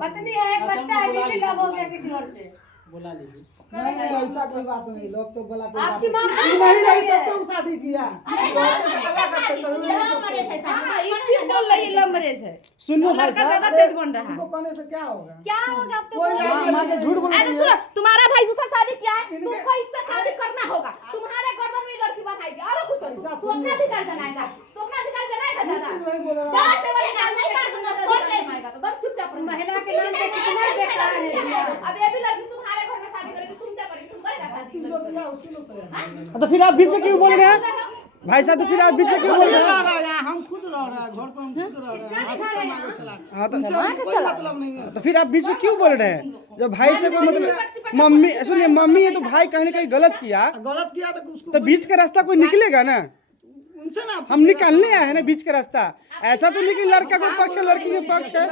पत्नी है, एक बच्चा है, बीच में लव हो गया किसी और से। बुला लीजिए। नहीं ऐसा कोई बात नहीं, लोग तो बोला आपकी माँ नहीं रही तब तो शादी किया। सुनो भाई साहब, ज्यादा तेज बन रहा है। उनको कहने से क्या होगा? क्या होगा? अब तो कोई माँ के झूठ बोल रही है। सुनो, तुम्हारा भाई दूसरा शादी किया है, तुमको इससे शादी करना होगा। तुम्हारे गर्दन में लड़की बनाएगी और कुछ तू अपना अधिकार जनाएगा, तू अपना अधिकार जनाएगा दादा। नहीं बोल रहा। जाते वाले गाल नहीं काटूंगा तो छोड़ नहीं तो बस चुपचाप रहो। महिला के नाम पे कितना बेकार है। अब ये भी लड़की तुम्हारे घर में शादी करेगी, तुम क्या करेगी? तुम करेगा शादी? किसको किया उसको लो सही। तो फिर आप बीच में क्यों बोल रहे हैं भाई साहब? तो फिर आप बीच में क्यों बोल रहे हैं? हम खुद रह रहे हैं, घर पर हम खुद रह रहे हैं। हाँ तो कोई मतलब नहीं है। तो फिर आप बीच में क्यों बोल रहे हैं? जब भाई से कोई मतलब मम्मी सुनिए, मम्मी है तो भाई कहीं ना कहीं गलत किया तो उसको तो बीच का रास्ता कोई निकलेगा ना। उनसे ना हम निकालने आए हैं ना बीच का रास्ता। ऐसा तो नहीं कि लड़का का पक्ष है लड़की का पक्ष है।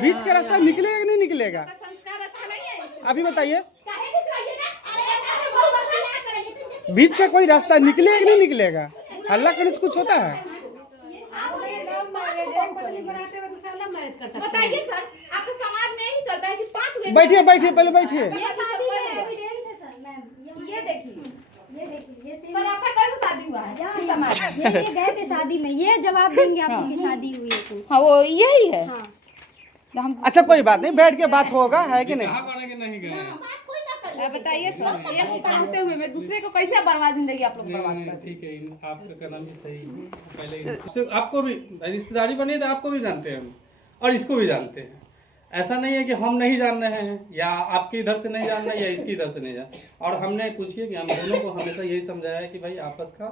बीच का रास्ता निकलेगा कि नहीं निकलेगा? संस्कार अच्छा नहीं है। आप ही बताइए, काहे के चाहिए ना? अरे ऐसा बहुत बड़ा ना करेगी। बीच का कोई रास्ता निकलेगा कि नहीं निकलेगा? हल्ला करने से कुछ होता है? बताइए सर, आपके समाज में यही चलता है कि 5 बैठिए बैठिए पहले बैठिए। ये शादी में एविडेंस है सर मैम। ये देखिए ये देखिए सर, आपका कब शादी हुआ है? समाज ये गए थे शादी में, ये जवाब देंगे आपको कि शादी हुई है तो। हाँ, वो यही है। हाँ अच्छा कोई बात नहीं, बैठ के बात होगा है कि नहीं? बताइए सर, एक पहनते हुए मैं दूसरे को कैसे बर्बाद जिंदगी आप लोग बर्बाद करते हैं? ठीक है, आपका कहना भी सही है। पहले आपको भी रिश्तेदारी बनी तो आपको भी जानते हैं हम, और इसको भी जानते हैं। ऐसा नहीं है कि हम नहीं जान रहे हैं या आपके इधर से नहीं जान रहे या इसकी इधर से नहीं जान। और हमने पूछिए कि हम दोनों को हमेशा यही समझाया है कि भाई आपस का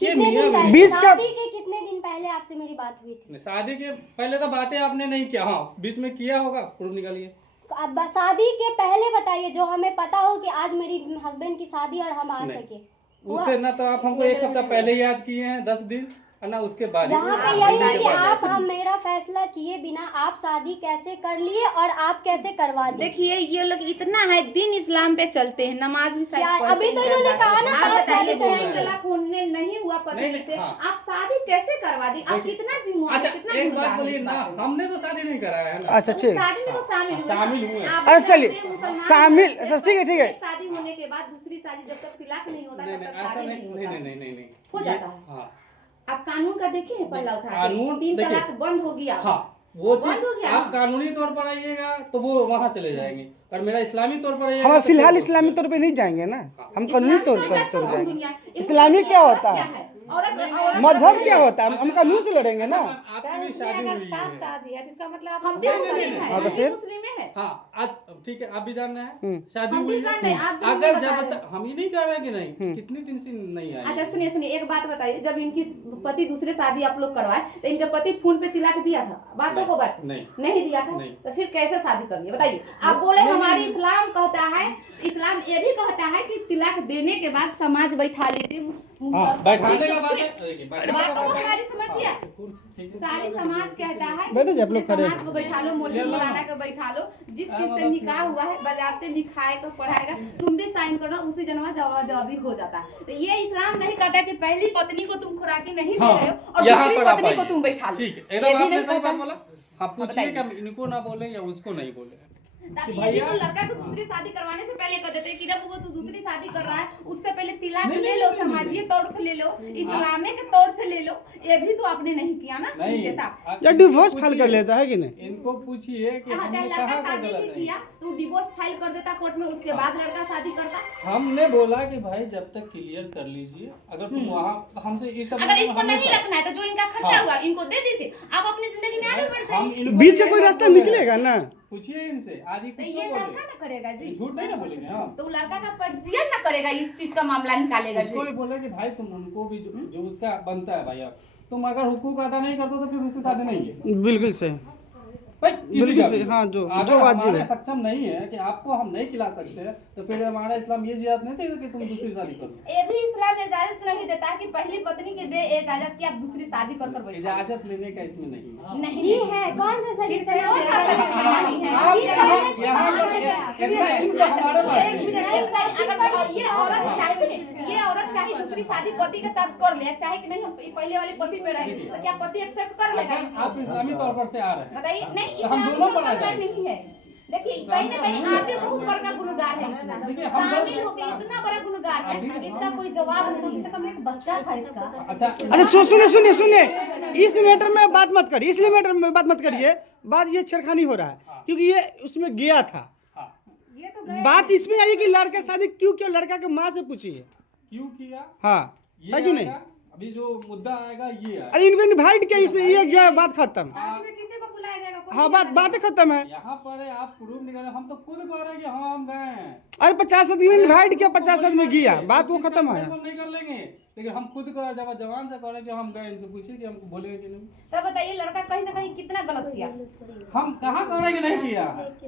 कितने दिन पहले बीच का शादी के कितने दिन पहले आपसे मेरी बात हुई थी? शादी के पहले तो बातें आपने नहीं किया। हाँ, बीच में किया होगा, प्रूफ निकालिए। तो अब शादी के पहले बताइए, जो हमें पता हो कि आज मेरी हस्बैंड की शादी और हम आ सके। उससे ना तो आप हमको एक हफ्ता पहले याद किए हैं, 10 दिन, और ना उसके बाद। यहाँ पे यही है कि आप हम मेरा फैसला किए बिना आप शादी कैसे कर लिए और आप कैसे करवा दिए? देखिए ये लोग इतना है, दिन इस्लाम पे चलते हैं, नमाज भी क्या अभी तो इन्होंने कहा ना आप पाँच बताइए, शादी करेंगे। तलाक होने नहीं हुआ पति से, हाँ। आप शादी कैसे करवा दी? आप कितना जिम्मेदार, अच्छा कितना एक बात गुनहगार बोलिए है इस ना, बात में? हमने तो शादी नहीं कराया है ना। अच्छा ठीक। शादी में तो शामिल हुए, शामिल हुए। आप अच्छा चलिए, बताइए, मुसलमान शामिल लोग अच्छा ठीक है ठीक है। शादी होने के बाद दूसरी शादी जब तक तिलक नहीं होता नहीं तब नहीं तक ऐसा शादी नहीं नहीं नहीं होता। नहीं नहीं नहीं हो जाता है। हाँ आप कानून का देखिए है पल्ला उठा के, कानून 3 देखिए। तलाक बंद हो गया। हाँ, वो चीज बंद हो गया आप ना। कानूनी तौर पर आइएगा तो वो वहाँ चले जाएंगे, और मेरा इस्लामी तौर पर आइएगा हम तो फिलहाल फिर इस्लामी तौर पे नहीं जाएंगे ना, हम कानूनी तौर पर इस्लामी जाएंगे। इस्लामी क्या होता है? मजहब क्या होता है? हम कानून से लड़ेंगे ना। आपकी भी शादी हुई है। शादी है इसका मतलब हम भी मुस्लिम हैं, हाँ, तो हम भी फिर? मुस्लिम हैं। हाँ आज ठीक है, आप भी जान रहे हैं शादी हम भी हुई जान रहे हैं, है। आप जो अगर बता जब रहे हैं। तक हम ये नहीं कह रहे कि नहीं, कितने दिन से नहीं आई। अच्छा सुनिए सुनिए, एक बात बताइए, जब इनकी पति दूसरे शादी आप लोग करवाए तो इनके पति फोन पे तिलक दिया था? बातों को बात नहीं दिया था, नहीं। तो फिर कैसे शादी कर लिए बताइए? आप बोले हमारी इस्लाम कहता है, इस्लाम ये भी कहता है कि तिलक देने के बाद समाज बैठा लीजिए। हाँ, बैठाने का बात है। देखिए, बैठाने का बातों को बात है। सारी समझिए, सारी समाज कहता है बैठो जी, आप लोग खड़े। समाज को बैठा लो, मौलवी मौलाना को बैठा लो, जिस चीज से निकाह हुआ है बजाते निखाए को पढ़ाएगा, तुम भी साइन करो, उसी जन्मा जवाबी हो जाता है। तो ये इस्लाम नहीं कहता कि पहली पत्नी को तुम खुराकी नहीं दे रहे हो और यहाँ दूसरी पर आप पत्नी को आइए। तुम बैठा लो। ठीक है, ये एकदम भी आपने नहीं सही बात कहता। बोला। हाँ पूछिए कि हम इनको ना बोले या उसको नहीं बोले। तब ये भी तो लड़का को दूसरी शादी करवाने से पहले कह देते कि जब वो तू दूसरी शादी कर रहा है उससे पहले तिलक ले लो, समाजीय तौर से ले लो, इस्लामी के तौर से ले लो। ये भी तो आपने नहीं किया ना इनके साथ। या डिवोर्स फाइल कर लेता है कि नहीं? इनको पूछिए कि हाँ, हमने चाहे लड़का कहाँ का शादी भी गलत है। किया तो डिवोर्स फाइल कर देता कोर्ट में, उसके बाद लड़का शादी करता। हमने बोला कि भाई जब तक क्लियर कर लीजिए, अगर तुम वहाँ हमसे ये सब अगर इसको नहीं हमेशा- रखना है तो जो इनका खर्चा हुआ इनको दे दीजिए, आप अपनी जिंदगी में आगे बढ़ हम जाइए। इनको बीच से यही कोई बात रास्ता बोल रहे हैं। निकलेगा ना। पूछिए इनसे, आज ही तो कुछ ये बोले, लड़का ना करेगा जी, झूठ नहीं ना बोलेंगे। हाँ तो लड़का का पर्जियन ना करेगा, इस चीज का मामला निकालेगा जी। उसको भी बोले कि भाई तुम उनको भी जो उसका बनता है भाई, अब तुम अगर हुकूक अदा नहीं करते तो फिर उससे शादी नहीं है। बिल्कुल सही। भाई किसी बिल्कुल का सही, भी। हाँ, जो अगर वाजिब हमारे है। सक्षम नहीं है कि आपको हम नहीं खिला सकते तो फिर हमारा इस्लाम ये इजाजत नहीं देगा कि तुम दूसरी शादी करो। ये भी इस्लाम इजाजत नहीं देता है कि पहली पत्नी के बे इजाजत की आप दूसरी शादी कर बैठो। इजाजत लेने का इसमें नहीं है। नहीं जी है, कौन सा शरीर का नाम कौन सा है? शरीर का नाम है? आप जी, यहाँ सर, यहाँ पर क्या? इतना इल्म तो हमारे पास एक नहीं मिनट, है। अगर ये औरत चाहे, ये औरत चाहे दूसरी शादी पति के साथ कर ले, चाहे कि नहीं हम पहले वाले पति पे रहे, तो क्या पति एक्सेप्ट कर लेगा? अगर आप इस्लामी तौर पर से आ रहे हैं बताइए। नहीं, तो हम इस्लाम दोनों का पर आ मानना जाएंगे। नहीं है। देखिए कहीं ना कहीं आप भी बहुत बड़ा गुनहगार है इसमें। देखिए, हम शामिल होकर इतना बड़ा गुनहगार है, इसका कोई जवाब नहीं। कम से कम एक बच्चा था इसका। अच्छा अच्छा सुनिए सुनिए सुनिए, इस मैटर में बात मत करिए, इसलिए मैटर में बात मत करिए। बात ये छेड़खानी हो रहा है क्योंकि ये उसमें गया था। हाँ, ये तो गए बात इसमें आई कि लड़का शादी क्यों लड़का के माँ से पूछिए। क्यों किया हाँ, ये है कि नहीं? आएगा, अभी जो मुद्दा आएगा ये आएगा। अरे इनको इनवाइट किया, इसलिए ये गया, बात खत्म। किसी को बुलाया जाएगा? कोई हाँ, बात खत्म है। यहाँ पर है, आप प्रूफ निकाले, हम तो खुद कह रहे हैं कि हाँ हम गए हैं। अरे 50 आदमी ने इनवाइट किया, 50 आदमी गया, बात वो खत्म है। हम नहीं कर लेंगे, लेकिन हम खुद को जब जवान से कह कि हम गए, इनसे पूछिए कि हमको बोलेंगे कि नहीं। तब बताइए लड़का कहीं ना कहीं कितना गलत किया। हम कहाँ कह रहे हैं कि नहीं किया,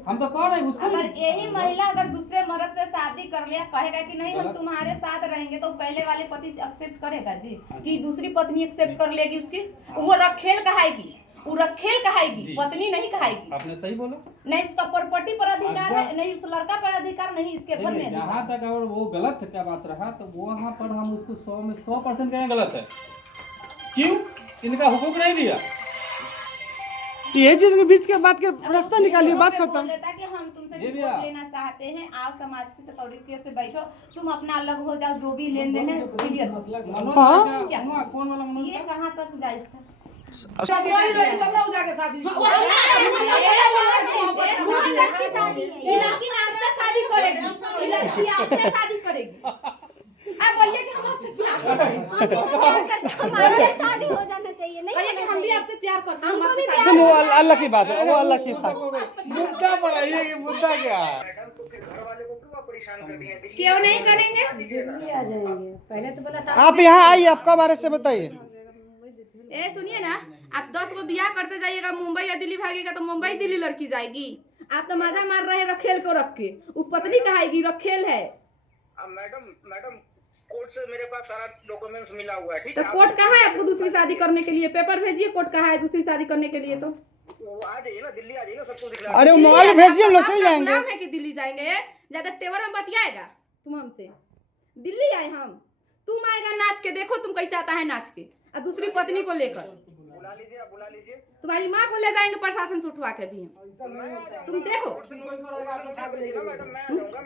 हम तो कह रहे हैं उसको। अगर यही महिला अगर दूसरे मर्द से शादी कर लिया, कहेगा कि नहीं हम तुम्हारे साथ रहेंगे, तो पहले वाले पति एक्सेप्ट करेगा जी कि दूसरी पत्नी एक्सेप्ट कर लेगी उसकी? वो रखेल कहाएगी, वो रखेल कहाएगी, पत्नी नहीं कहाएगी। आपने सही बोला। नहीं उसका प्रॉपर्टी पर अधिकार है, नहीं उस लड़का पर अधिकार, नहीं इसके घर में जहाँ अधिकार। तक अगर वो गलत क्या बात रहा तो वहाँ पर हम उसको 100 में 100% कहें गलत है। क्यों? इनका हुकूक नहीं दिया। तो ये चीज के बीच के बात के रास्ता निकालिए, बात बोल खत्म। देता कि हम तुमसे ये भी डिवोर्स आप। लेना चाहते हैं, आप समाज के तरीके से बैठो, तुम अपना अलग हो जाओ, जो भी लेन देन है क्लियर। मनोज हाँ। का कौन वाला मनोज ये का? कहाँ तक जायज था? सब वही रही तब ना हो जाके शादी। लड़की शादी है ये लड़की ना आपसे शादी करेगी, ये लड़की आपसे शादी करेगी। आप बोलिए कि हम आपसे प्यार करते हैं, हमारे साथ शादी हो जाना चाहिए, नहीं कहिए कि होना हम भी चाहिए। आपसे प्यार करते हैं, हम हमको आपसे भी शादी सुनो, वो अल्लाह की बात है, वो अल्लाह की बात। मुद्दा बढ़ाइए कि मुद्दा क्या है। क्यों नहीं करेंगे? आ जाएंगे। पहले तो बोला आप यहाँ आइए, आपका बारे से बताइए। ए सुनिए ना, आप 10 को बियाह करते जाइएगा, मुंबई या दिल्ली भागेगा तो मुंबई दिल्ली लड़की जाएगी। आप तो मजा मार रहे हैं रखेल को रख के, वो पत्नी कहाएगी रखेल है। मैडम कोर्ट से मेरे पास सारा डॉक्यूमेंट्स मिला हुआ है, ठीक तो है? कोर्ट कहा है आपको दूसरी शादी करने के लिए? पेपर भेजिए, कोर्ट कहा है दूसरी शादी करने के लिए। तो वो आ जाइए ना, दिल्ली आ जाइए ना, सब कुछ दिखला। अरे मोबाइल भेजिए, हम लोग चले जाएंगे। नाम है कि दिल्ली जाएंगे? ज्यादा तेवर में बतियाएगा तुम हमसे। दिल्ली आए हम, तुम आएगा नाच के, देखो तुम कैसे आता है नाच के, और दूसरी पत्नी को लेकर। बुला लीजिए, आप बुला लीजिए। तुम्हारी माँ को ले जाएंगे प्रशासन से उठवा के भी हम। तुम देखो उठा के लीजिए ना मैडम, मैं आ जाऊंगा,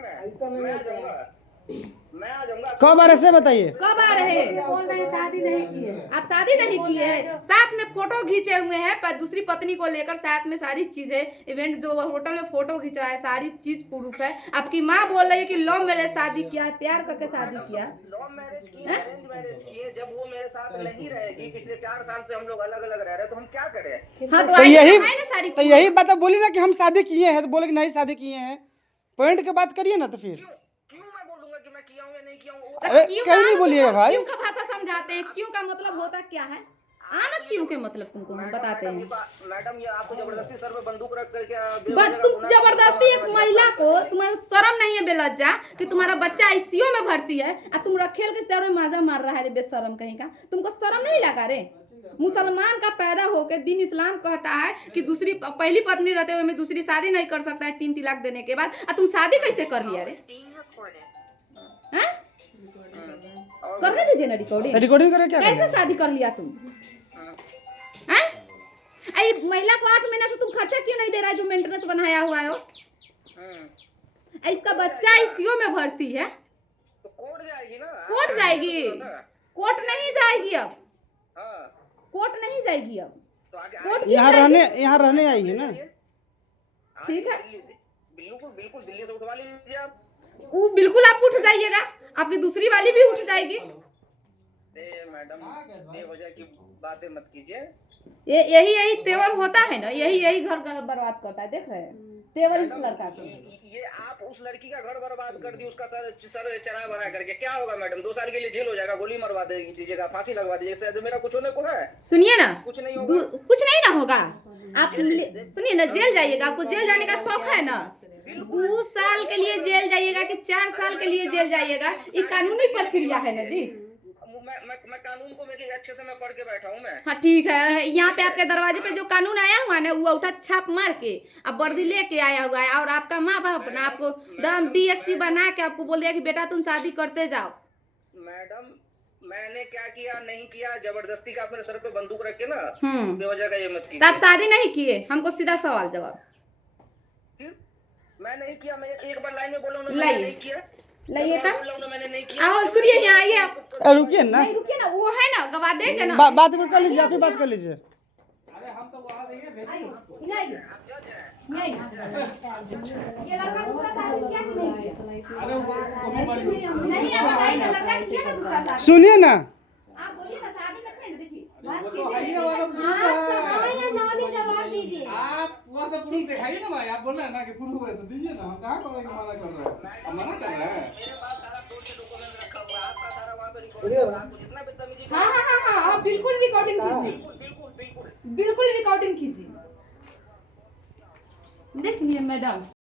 मैं आ जाऊंगा। कब बारे से बताइए। कब आ रहे हैं? बोल रहे हैं शादी नहीं किए। आप शादी नहीं किए, साथ में फोटो खींचे हुए हैं, पर दूसरी पत्नी को लेकर साथ में सारी चीजें, इवेंट जो होटल में फोटो खींचा है, सारी चीज प्रूफ है। आपकी माँ बोल रही है कि लव मैरिज शादी किया है, प्यार करके शादी किया। लव मैरिज की, अरेंज मैरिज की है। जब वो मेरे साथ नहीं रहेगी, पिछले 4 साल से हम लोग अलग अलग रह रहे हैं, तो हम क्या करें? हाँ तो यही है ना सारी तो यही बात बोली ना कि हम शादी किए हैं, तो बोले कि नहीं शादी किए हैं। पॉइंट के बात करिए ना, तो फिर क्यों मैं बोलूंगा कि मैं किया हूँ या नहीं किया हूँ? अरे कहीं नहीं बोलिएगा भाई। क्यों का भाषा समझाते हैं? क्यों का मतलब होता क्या है? आना क्यों के मतलब तुमको हम बताते हैं। मैडम ये आपको जबरदस्ती सर पे बंदूक रख करके बस तुम जबरदस्ती एक महिला को, तुम्हारा शर्म नहीं है बेलज्जा कि तुम्हारा बच्चा आईसीयू में भर्ती है और तुम रखेल के सर में माजा मार रहा है रे बेशरम कहीं का। तुमको शर्म नहीं लगा रे? मुसलमान का पैदा होकर दिन इस्लाम कहता है कि दूसरी पहली पत्नी रहते हुए में दूसरी शादी नहीं कर सकता है 3 तलाक देने के बाद। और तुम शादी कैसे कर लिया रे? हैं? करने दीजिए ना रिकॉर्डिंग। रिकॉर्डिंग करे क्या कैसे शादी कर लिया तुम? हैं? आई महिला को 8 महीना से तुम खर्चा क्यों नहीं दे रहा है जो मेंटेनेंस बनाया हुआ है? इसका बच्चा आईसीयू में भर्ती है, तो कोर्ट जाएगी ना। कोर्ट जाएगी? कोर्ट नहीं जाएगी अब, हाँ, कोर्ट नहीं जाएगी अब, तो आगे कोर्ट की यहाँ जाएगी। रहने आएगी ना। ठीक है, बिल्कुल दिल्ली से उठवा लीजिए आप। वो बिल्कुल आप उठ जाइएगा, आपकी दूसरी वाली भी उठ जाएगी। मैडम बेवजह की बातें मत कीजिए। यही तेवर होता है ना, यही घर बर्बाद करता है। देख रहे हैं तेवर इस लड़का के। ये आप उस लड़की का घर बर्बाद कर दी, उसका सर चरा भरा करके क्या होगा मैडम? 2 साल के लिए जेल हो जाएगा, गोली मरवा दीजिएगा, फांसी लगवा दीजिएगा, तो मेरा कुछ होने को है? सुनिए ना, कुछ नहीं होगा। कुछ नहीं ना होगा। आप सुनिए ना, जेल जाइएगा, आपको जेल जाने का शौक है ना? 2 साल के लिए जेल जाइएगा कि 4 साल के लिए जेल जाइएगा, ये कानूनी प्रक्रिया है ना जी। मैं कानून को लेके अच्छे से मैं पढ़ के बैठा हूँ मैं। हाँ ठीक है, यहाँ पे आपके दरवाजे पे जो कानून आया हुआ है ना, वो उठा छाप मार के अब वर्दी लेके आया हुआ है, और आपका माँ बाप ना आपको दम DSP बना के आपको बोल दिया कि बेटा तुम शादी करते जाओ। मैडम मैंने क्या किया नहीं किया, जबरदस्ती का अपने सर पे बंदूक रख के ना बेवजह का ये मत कीजिए। तो आप शादी नहीं किए? हमको सीधा सवाल जवाब। मैं नहीं किया, मैं एक बार लाइन में बोला हूँ, लाइए। नहीं किया, लाइए तब मैंने नहीं किया। आओ सुनिए, यहाँ आइए आप। रुकिए ना, नहीं रुकिए ना, वो है ना, गवा देंगे ना। बात कर लीजिए, आप ही बात कर लीजिए। अरे हम तो वहाँ देंगे, नहीं ये लड़का दूसरा शादी किया कि नहीं किया? अरे वो भी बड़ी नहीं आप बताइए ना, लड़का किया ना दूसरा शादी? सुनिए ना, आप बोलिए ना, शादी में थे ना, देखिए बात वो तो कीजिए। है ही वाला आप सवाल या ना में जवाब दीजिए। आप वहाँ से प्रूफ दिखाइए ना भाई, आप बोल रहे हैं ना कि प्रूफ हुए तो दीजिए ना, हम कहाँ करेंगे मना कर रहे हैं? हम मना कर रहे हैं? मेरे पास सारा कोर्ट के डॉक्यूमेंट्स रखा हुआ है, आपका सारा वहाँ पे रिकॉर्ड है, आपको जितना बदतमीजी हाँ बिल्कुल रिकॉर्डिंग कीजिए, बिल्कुल बिल्कुल रिकॉर्डिंग कीजिए। देखिए मैडम,